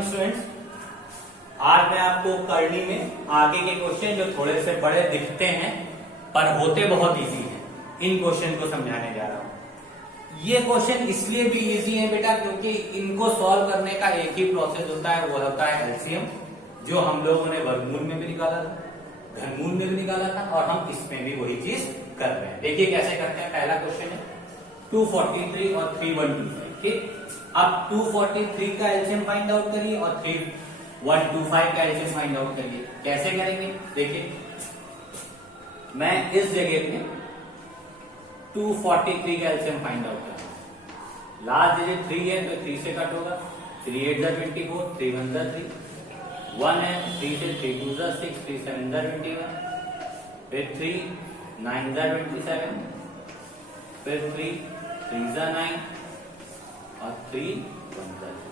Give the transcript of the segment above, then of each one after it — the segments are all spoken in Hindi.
Morning students. आज मैं आपको करनी में आगे के क्वेश्चन जो थोड़े से बड़े दिखते हैं पर होते बहुत इजी हैं, इन क्वेश्चन को समझाने जा रहा हूं। ये क्वेश्चन इसलिए भी इजी है बेटा क्योंकि इनको सॉल्व करने का एक ही प्रोसेस होता है, वो होता है एलसीएम, जो हम लोगों ने वर्गमूल में भी निकाला था, घनमूल में भी निकाला था और हम इसमें भी वही चीज कर रहे हैं। देखिए कैसे करते हैं। पहला क्वेश्चन है 243 और 3125। ठीक, अब 243 का एलसीएम फाइंड आउट करिए और 3125 का एलसीएम फाइंड आउट करिए। कैसे करेंगे देखिए, मैं इस जगह पे 243 का एलसीएम फाइंड आउट करूंगा। लास्ट डिजिट 3 है तो 3 से कट होगा। 3 8 जा 24, 3 1 जा 3, 1 है 3 से 3 2 जा 6, 3 7 जा 21, फिर 3 9 जा 27, फिर 3 3 जा 9 और 3 1 जा 2।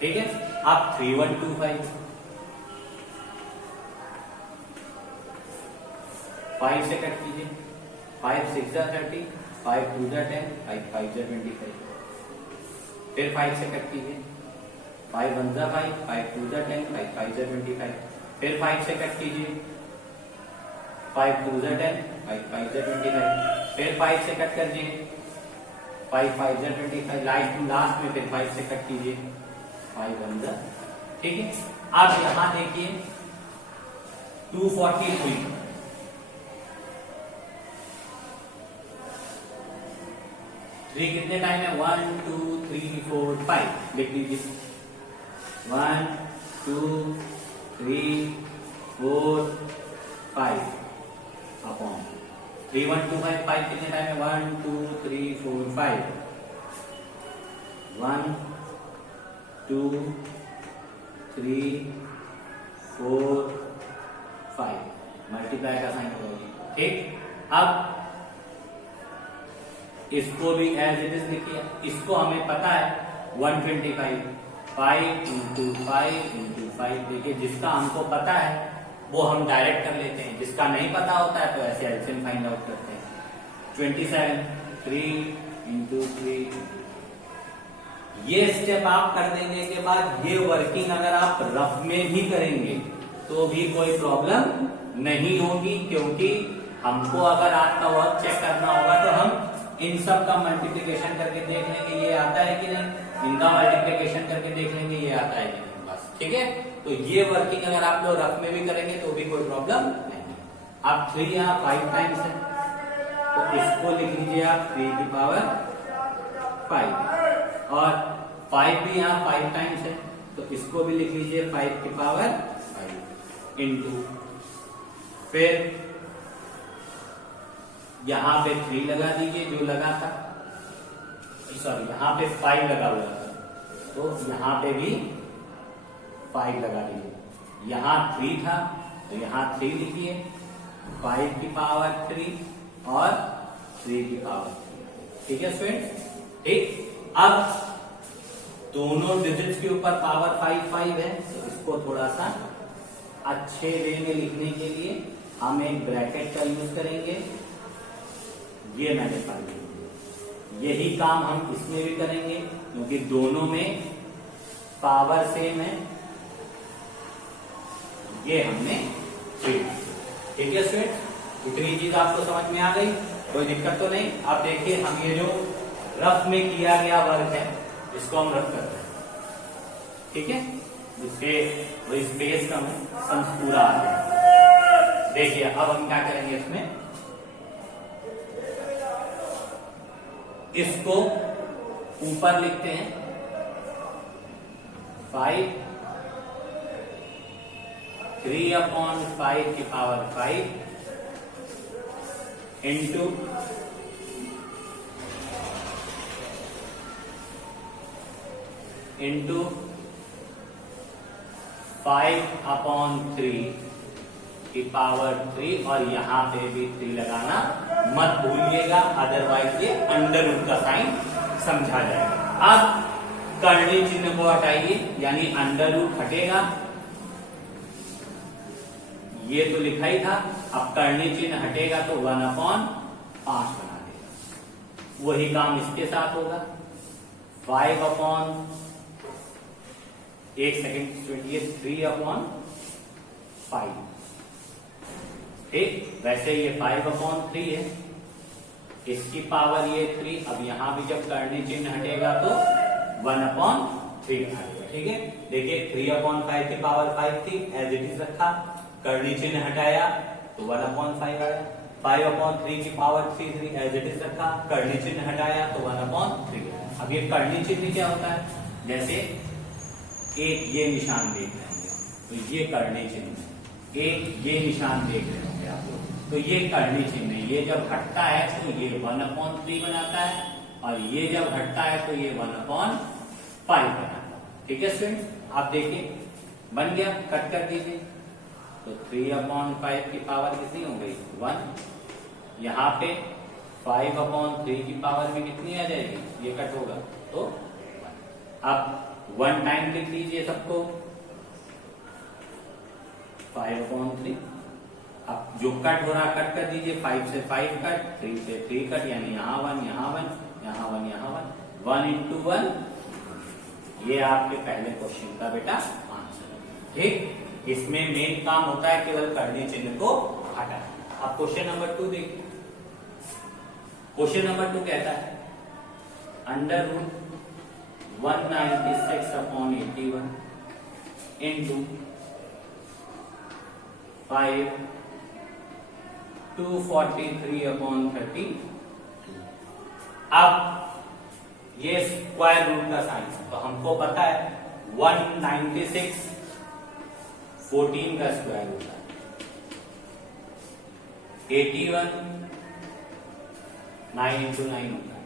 ठीक है, अब 3125 5 से कट कीजिए। 5 6 जा 30, 5 2 जा 10, 5 5 जा 25, फिर 5 से कट कीजिए। 5 1 जा 5, 5 2 जा 10, 5 5 जा 25, फिर 5 से कट कीजिए। 5 2 जा 10, 5 5 जा 25, फिर 5 से कट कर दीजिए। 5 5 जा 25, लास्ट में फिर 5 से कट कीजिए। 5 1 जा। ठीक है, अब यहां देखिए 243 3 कितने टाइम है? 1 2 3 4 5 लिख लीजिए। 1 2 3 4 5 अपॉन 3 1 2 5 5 कितने टाइम है? 1 2 3 4 5 1 2 3 4 5 मल्टीप्लाई का साइन होगा। ठीक, अब इसको भी एज इट इज लिखिए। इसको हमें पता है 125 5 इंटू 5 इंटू 5। देखिए जिसका हमको पता है वो हम डायरेक्ट कर लेते हैं, जिसका नहीं पता होता है तो ऐसे एलसीएम फाइंड आउट करते हैं। 27 3 इंटू 3। ये स्टेप आप कर देने के बाद ये वर्किंग अगर आप रफ में भी करेंगे तो भी कोई प्रॉब्लम नहीं होगी, क्योंकि हमको अगर आज का वर्क चेक करना होगा तो हम इन सब का मल्टीप्लिकेशन करके देख लेंगे ये आता है कि नहीं, इनका मल्टीप्लिकेशन करके देख लेंगे ये आता है कि नहीं, बस। ठीक है, तो ये वर्किंग अगर आप लोग रफ में भी करेंगे तो भी कोई प्रॉब्लम नहीं। अब 3 यहाँ 5 टाइम्स है तो इसको लिख लीजिए आप 3 की पावर 5, और 5 भी यहाँ 5 टाइम्स है तो इसको भी लिख लीजिए 5 की पावर 5 इंटू, फिर यहां पे 3 लगा दीजिए जो लगा था, सॉरी यहां पे 5 लगा हुआ था तो यहां पे भी 5 लगा दीजिए। यहां 3 था तो यहां 3 लिखिए, 5 की पावर 3 और 3 की पावर 3। ठीक है स्टूडेंट्स। ठीक, अब दोनों डिजिट्स के ऊपर पावर 5 5 है तो इसको थोड़ा सा अच्छे वे में लिखने के लिए हम एक ब्रैकेट का यूज करेंगे। ये मैंने पढ़ लिया, यही काम हम इसमें भी करेंगे क्योंकि दोनों में पावर सेम है। ये हमने ठीक है स्टूडेंट, इतनी चीज आपको समझ में आ गई, कोई दिक्कत तो नहीं। आप देखिए हम ये जो रफ में किया गया वर्क है इसको हम रफ करते हैं। ठीक है, जिससे वो स्पेस का सम पूरा आ जाए। देखिए अब हम क्या करेंगे, इसमें इसको ऊपर लिखते हैं 5 3 अपॉन 5 की पावर 5 इंटू इंटू 5 अपॉन 3 की पावर 3, और यहां पे भी 3 लगाना मत भूलिएगा, अदरवाइज ये अंडर रूट का साइन समझा जाएगा। अब करनी चिन्ह को हटाइए, यानी अंडर रूट हटेगा, ये तो लिखा ही था। अब करनी चिन्ह हटेगा तो 1/5 बना देगा। वही काम इसके साथ होगा। 5 अपॉन एक सेकेंड स्टूडेंट, ये 3/5, ठीक। वैसे ये 5/3 है, इसकी पावर ये 3। अब यहां भी जब करनी चिन्ह हटेगा तो 1/3 आएगा, ठीक है। देखिए 3/5 की पावर 5 थी, एज इट इज रखा, करनी चिन्ह हटाया तो 1/5 आया। 5/3 की पावर 3 एज इट इज रखा, करनी चिन्ह हटाया तो 1/3 आया। अब ये करनी चिन्ह क्या होता है, जैसे एक ये निशान देख रहे होंगे तो ये करनी चिन्ह, एक ये निशान देख रहे होंगे आप लोग तो ये करनी चिन्ह है। ये जब हटता है तो ये 1/3 बनाता है, और ये जब हटता है तो ये 1/5 बनाता है, ठीक है स्टूडेंट। आप देखिए बन गया, कट कर दीजिए तो 3/5 की पावर कितनी हो गई 1। यहाँ पे 5/3 की पावर में कितनी आ जाएगी, ये कट होगा तो 1। अब 1 टाइम लिख लीजिए सबको, 5/3। अब जो कट हो रहा कट कर दीजिए, 5 से 5 कट, 3 से 3 कट, यानी यहाँ 1 यहाँ 1 यहाँ 1 यहाँ 1, 1 into 1। ये आपके पहले क्वेश्चन का बेटा आंसर, ठीक। इसमें मेन काम होता है केवल करनी चिन्ह को हटाना। अब क्वेश्चन नंबर 2 देखिए। क्वेश्चन नंबर 2 कहता है √196/81 into 5 243/32। अब ये स्क्वायर रूट का साइन है, तो हमको पता है 196 14 का स्क्वायर रूट है, 81 9 into 9 होता है।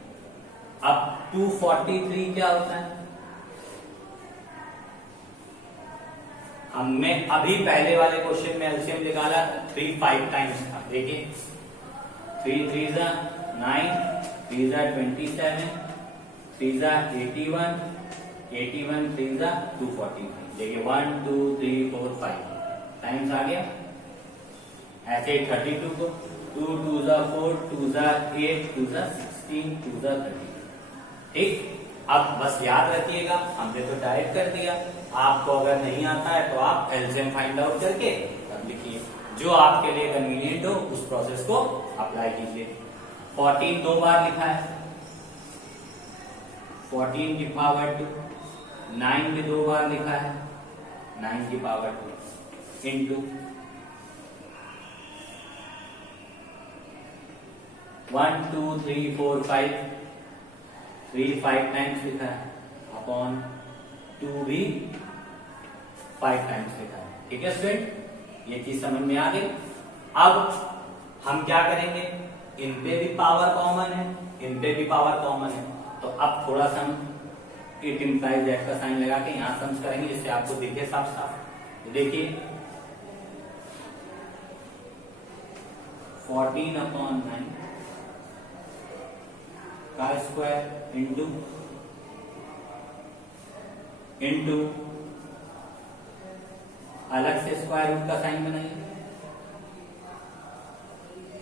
अब 243 क्या होता है, हमने अभी पहले वाले क्वेश्चन में एलसीएम निकाला 3 5 टाइम्स था। देखिए 3 3 9, 3 27, 3 81, 81 3 243। देखिए 1 2 3 4 5 टाइम्स आ गया। ऐसे 32 को 2 2 4, 2 8, 2 16, 2 30, ठीक। अब बस याद रखिएगा, हमने तो डायरेक्ट कर दिया। आपको अगर नहीं आता है तो आप एलसीएम फाइंड आउट करके तब लिखिए, जो आपके लिए कन्वीनियंट हो उस प्रोसेस को अप्लाई कीजिए। 14 2 बार लिखा है, 14 की पावर 2, 9 भी 2 बार लिखा है, 9 की पावर 2 इंटू 1 2 3 4 5, 3 5 टाइम्स लिखा है, अपॉन 2 भी 5 टाइम्स लिखा है, ठीक है स्टूडेंट। ये चीज समझ में आ गई। अब हम क्या करेंगे, इन पे भी पावर कॉमन है, इन पे भी पावर कॉमन है, तो अब थोड़ा सा हम इट इम्प्लाइज दैट का साइन लगा के यहां सम्स करेंगे, जिससे आपको दिखे साफ साफ। तो देखिए 14/9 का स्क्वायर इंटू अलग से स्क्वायर रूट का साइन बनाइए,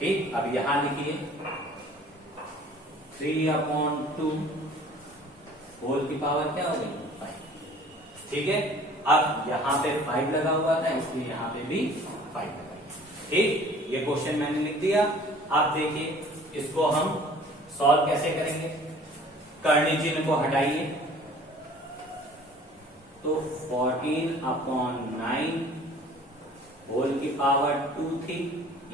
ठीक। अब यहां लिखिए 3/2 होल की पावर क्या हो गई 5, ठीक है। अब यहां पे 5 लगा हुआ था, इसलिए यहां पे भी 5 लगा, ठीक। ये क्वेश्चन मैंने लिख दिया। अब देखिए इसको हम सॉल्व कैसे करेंगे, करनी चिन्ह को हटाइए तो 14/9 होल की पावर 2 थी,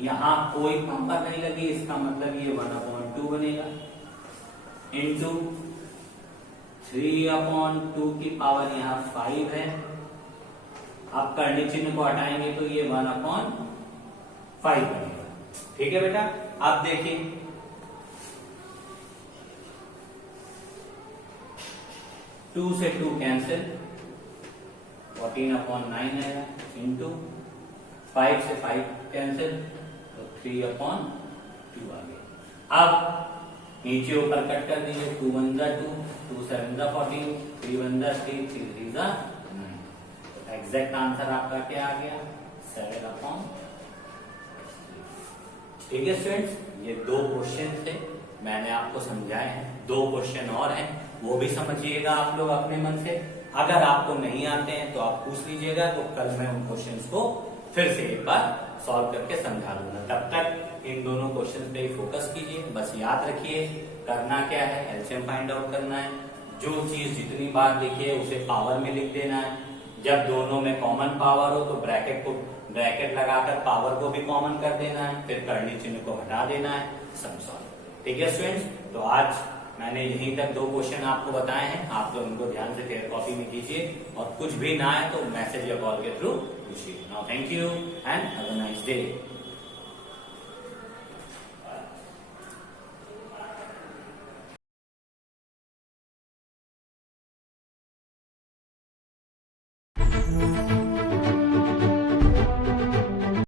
यहां कोई पावर नहीं लगी, इसका मतलब ये 1/2 बनेगा, इंटू 3/2 की पावर यहां 5 है। अब करनी चिन्ह को हटाएंगे तो ये 1/5 बनेगा, ठीक है बेटा। अब देखिए 2 से 2 कैंसिल, 14/9 आएगा, इंटू 5 से 5 कैंसिल तो 3/2 आ गया। अब नीचे ऊपर कट कर दीजिए, 2 1 2, 2 7 14, 3 1 3, 3 3 9। तो एग्जैक्ट आंसर आपका क्या आ गया 7/3, ठीक है स्टूडेंट्स। ये 2 क्वेश्चन थे, मैंने आपको समझाए हैं, 2 क्वेश्चन और हैं, वो भी समझिएगा आप लोग अपने मन से। अगर आपको नहीं आते हैं तो आप पूछ लीजिएगा, तो कल मैं उन क्वेश्चंस को फिर से एक बार सॉल्व करके समझा दूंगा। तब तक इन दोनों क्वेश्चन पे ही फोकस कीजिए। बस याद रखिए करना क्या है, एलसीएम फाइंड आउट करना है। जो चीज जितनी बार देखिए उसे पावर में लिख देना है। जब दोनों में कॉमन पावर हो तो ब्रैकेट लगाकर पावर को भी कॉमन कर देना है, फिर कर्ली चिन्ह को हटा देना है, सम सॉल्व। ठीक है स्टूडेंट्स, तो आज मैंने यहीं तक 2 क्वेश्चन आपको बताए हैं। आप लोग उनको ध्यान से फेयर कॉपी में कीजिए, और कुछ भी ना है तो मैसेज या कॉल के थ्रू पूछिए। Now thank you and have a nice day.